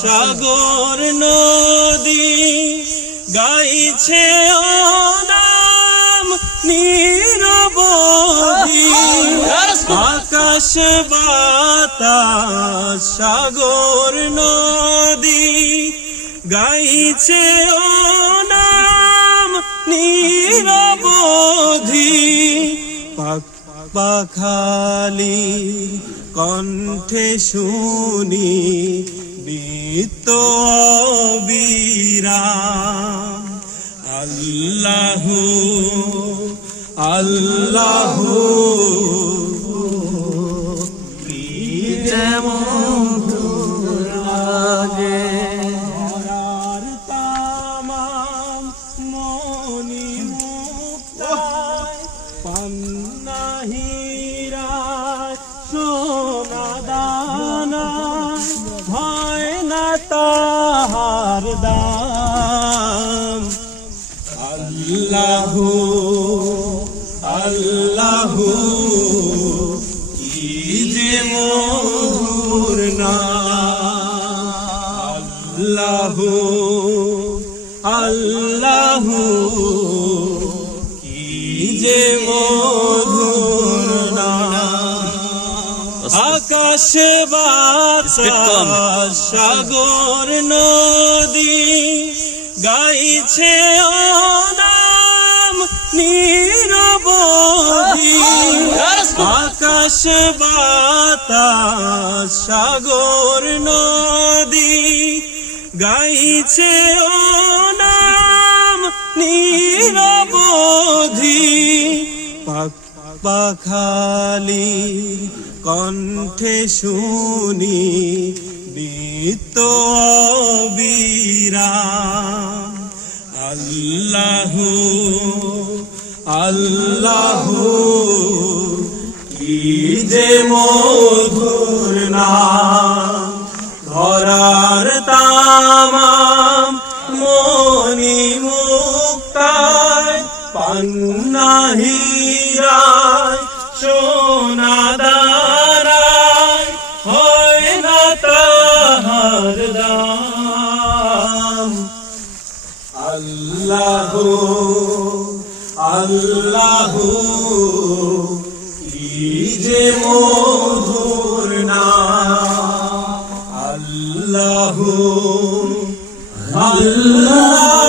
সাগর নদী গাইছে নাম নিরবধি। আকাশ বাতাস সাগর নদী গাইছে নাম নিরবধি। পাখালি কণ্ঠে শুনি বিরাম আল্লাহ আল্লাহ। লাগে। মনি সোনা দানা হয় না তাহার দাম। আল্লাহ আল্লাহ, কি যে মধুর নাম। আল্লাহ আল্লাহ, কি যে নাম আকাশ বাতাস সাগর নদী গাইছে নাম নিরবধি। আকাশ বাতাস সাগর নদী গাইছে নাম নিরবধি। পাখালি কণ্ঠে শুনি বিরাম আল্লাহ আল্লাহ যে মধুর নাম। ধরার তামাম মনি মুক্তায় পান্না হীরায় আল্লাহ আল্লাহ যে মধুর না আল্লাহ আল্লাহ